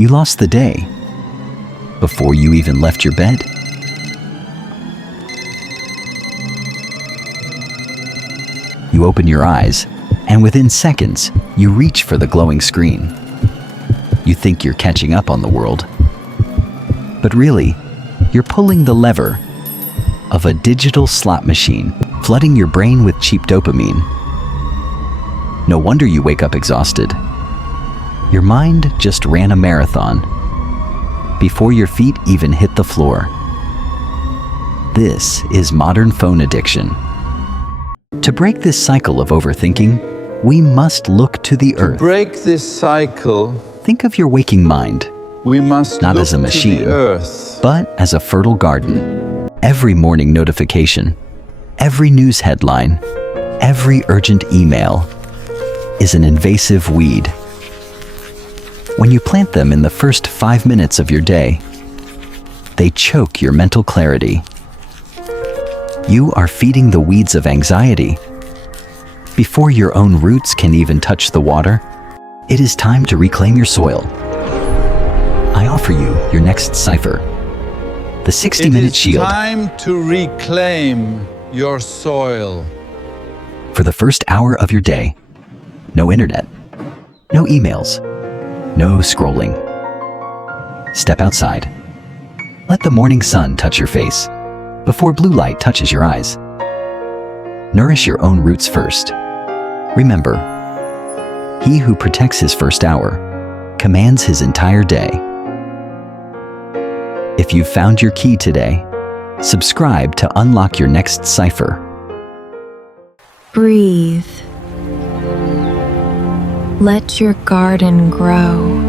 you lost the day before you even left your bed. You open your eyes, and within seconds, you reach for the glowing screen. You think you're catching up on the world, but really, you're pulling the lever of a digital slot machine, flooding your brain with cheap dopamine. No wonder you wake up exhausted. Your mind just ran a marathon before your feet even hit the floor. This is modern phone addiction. To break this cycle of overthinking, we must look to the earth. To break this cycle, think of your waking mind we must not look as a machine, to the earth, but as a fertile garden. Every morning notification, every news headline, every urgent email is an invasive weed. When you plant them in the first 5 minutes of your day, they choke your mental clarity. You are feeding the weeds of anxiety. Before your own roots can even touch the water, it is time to reclaim your soil. I offer you your next cipher, the 60-minute shield. It is time to reclaim your soil. For the first hour of your day, no internet, no emails, no scrolling. Step outside. Let the morning sun touch your face before blue light touches your eyes. Nourish your own roots first. Remember, he who protects his first hour commands his entire day. If you've found your key today, subscribe to unlock your next cipher. Breathe. Let your garden grow.